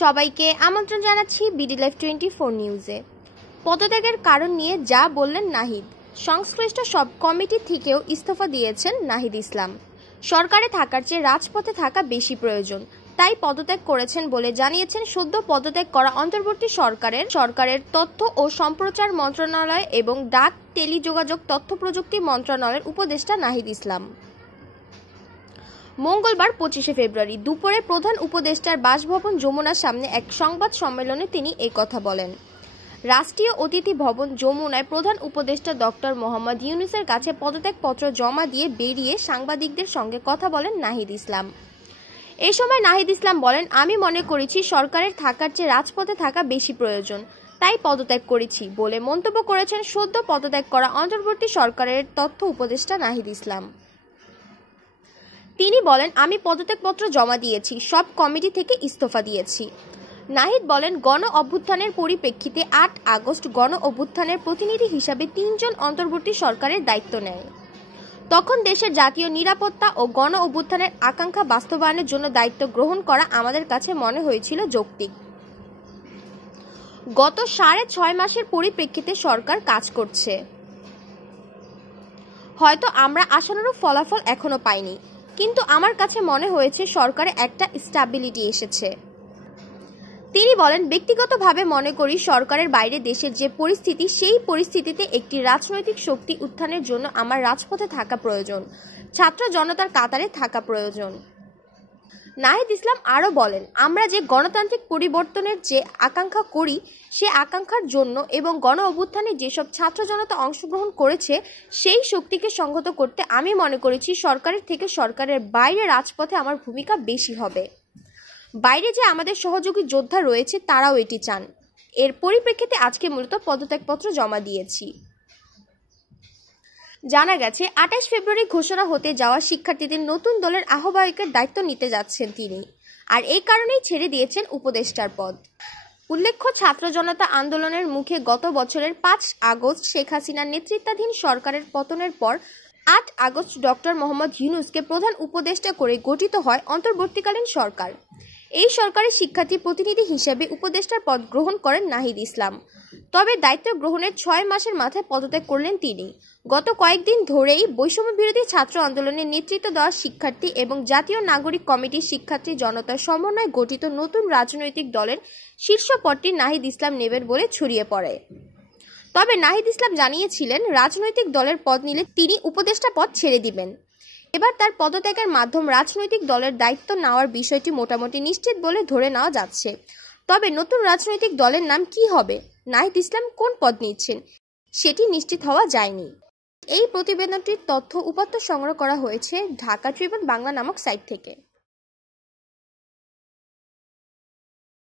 সবাইকে আমন্ত্রণ জানাচ্ছি বিডি লাইভ 24 নিউজে। পদত্যাগের কারণ নিয়ে যা বললেন নাহিদ। সংশ্লিষ্ট সব কমিটি থেকেও ইস্তফা দিয়েছেন নাহিদ ইসলাম। সরকারে থাকার চেয়ে রাজপথে থাকা বেশি প্রয়োজন, তাই পদত্যাগ করেছেন বলে জানিয়েছেন সদ্য পদত্যাগ করা অন্তর্বর্তী সরকারের তথ্য ও সম্প্রচার মন্ত্রণালয় এবং ডাক টেলিযোগাযোগ তথ্য প্রযুক্তি মন্ত্রণালয়ের উপদেষ্টা নাহিদ ইসলাম। মঙ্গলবার 25 ফেব্রুয়ারি দুপুরে প্রধান উপদেষ্টার বাসভবন যমুনার সামনে এক সংবাদ সম্মেলনে তিনি এই কথা বলেন। রাষ্ট্রীয় অতিথি ভবন যমুনায় প্রধান উপদেষ্টা ডক্টর মোহাম্মদ ইউনূসের কাছে পদত্যাগপত্র জমা দিয়ে বেরিয়ে সাংবাদিকদের সঙ্গে কথা বলেন নাহিদ ইসলাম। এই সময় নাহিদ ইসলাম বলেন, আমি মনে করেছি সরকারের থাকার চেয়ে রাজপথে থাকা বেশি প্রয়োজন, তাই পদত্যাগ করেছি বলে মন্তব্য করেছেন সদ্য পদত্যাগ করা অন্তর্বর্তী সরকারের তথ্য উপদেষ্টা নাহিদ ইসলাম। তিনি বলেন, আমি পদত্যাগপত্র জমা দিয়েছি, সব কমিটি থেকে ইস্তফা দিয়েছি। নাহিদ বলেন, গণ অভ্যুত্থানের পরিপ্রেক্ষিতে 8 আগস্ট গণ অভ্যুত্থানের প্রতিনিধি হিসাবে 3 জন অন্তর্বর্তী সরকারের দায়িত্ব নেয়। তখন দেশের জাতীয় নিরাপত্তা ও গণ অভ্যুত্থানের আকাঙ্ক্ষা বাস্তবায়নের জন্য দায়িত্ব গ্রহণ করা আমাদের কাছে মনে হয়েছিল যৌক্তিক। গত 6.5 মাসের পরিপ্রেক্ষিতে সরকার কাজ করছে। হয়তো আমরা আশানুরূপ ফলাফল এখনো পাইনি, কিন্তু আমার কাছে মনে হয়েছে সরকারে একটা স্ট্যাবিলিটি এসেছে। তিনি বলেন, ব্যক্তিগতভাবে মনে করি সরকারের বাইরে দেশের যে পরিস্থিতি, সেই পরিস্থিতিতে একটি রাজনৈতিক শক্তি উত্থানের জন্য আমার রাজপথে থাকা প্রয়োজন, ছাত্র জনতার কাতারে থাকা প্রয়োজন। নাহিদ ইসলাম আরও বলেন, আমরা যে গণতান্ত্রিক পরিবর্তনের যে আকাঙ্ক্ষা করি, সে আকাঙ্ক্ষার জন্য এবং গণ অভ্যুত্থানে যেসব ছাত্র জনতা অংশগ্রহণ করেছে, সেই শক্তিকে সংহত করতে আমি মনে করেছি সরকারের থেকে সরকারের বাইরে রাজপথে আমার ভূমিকা বেশি হবে। বাইরে যে আমাদের সহযোগী যোদ্ধা রয়েছে, তারাও এটি চান। এর পরিপ্রেক্ষিতে আজকে মূলত পদত্যাগপত্র জমা দিয়েছি। জানা গেছে 28 ফেব্রুয়ারি ঘোষণা হতে যাওয়া শিক্ষার্থীদের নতুন দলের আহ্বায়কের দায়িত্ব নিতে যাচ্ছেন তিনি, আর এই কারণেই ছেড়ে দিয়েছেন উপদেষ্টার পদ। উল্লেখ্য, ছাত্র জনতা আন্দোলনের মুখে গত বছরের 5 আগস্ট শেখ হাসিনার নেতৃত্বাধীন সরকারের পতনের পর 8 আগস্ট ডক্টর মোহাম্মদ ইউনূসকে প্রধান উপদেষ্টা করে গঠিত হয় অন্তর্বর্তীকালীন সরকার। এই সরকারের শিক্ষার্থী প্রতিনিধি হিসেবে উপদেষ্টার পদ গ্রহণ করেন নাহিদ ইসলাম। তবে দায়িত্ব গ্রহণের 6 মাসের মাথায় পদত্যাগ করলেন তিনি। গত কয়েকদিন ধরেই বৈষম্য বিরোধী ছাত্র আন্দোলনের নেতৃত্ব দেওয়া শিক্ষার্থী এবং জাতীয় নাগরিক কমিটির শিক্ষার্থী জনতার সমন্বয়ে গঠিত নতুন রাজনৈতিক দলের শীর্ষ পদটি নাহিদ ইসলাম নেবেন বলে ছড়িয়ে পড়ে। তবে নাহিদ ইসলাম জানিয়েছিলেন, রাজনৈতিক দলের পদ নিলে তিনি উপদেষ্টা পদ ছেড়ে দিবেন। এবার তার পদত্যাগের মাধ্যমে রাজনৈতিক দলের দায়িত্ব নেওয়ার বিষয়টি মোটামুটি নিশ্চিত বলে ধরে নেওয়া যাচ্ছে। তবে নতুন রাজনৈতিক দলের নাম কি হবে, নাহিদ ইসলাম কোন পদ নিচ্ছেন, সেটি নিশ্চিত হওয়া যায়নি। এই প্রতিবেদনটির তথ্য উপাত্ত সংগ্রহ করা হয়েছে ঢাকা ট্রিবিউন বাংলা নামক সাইট থেকে।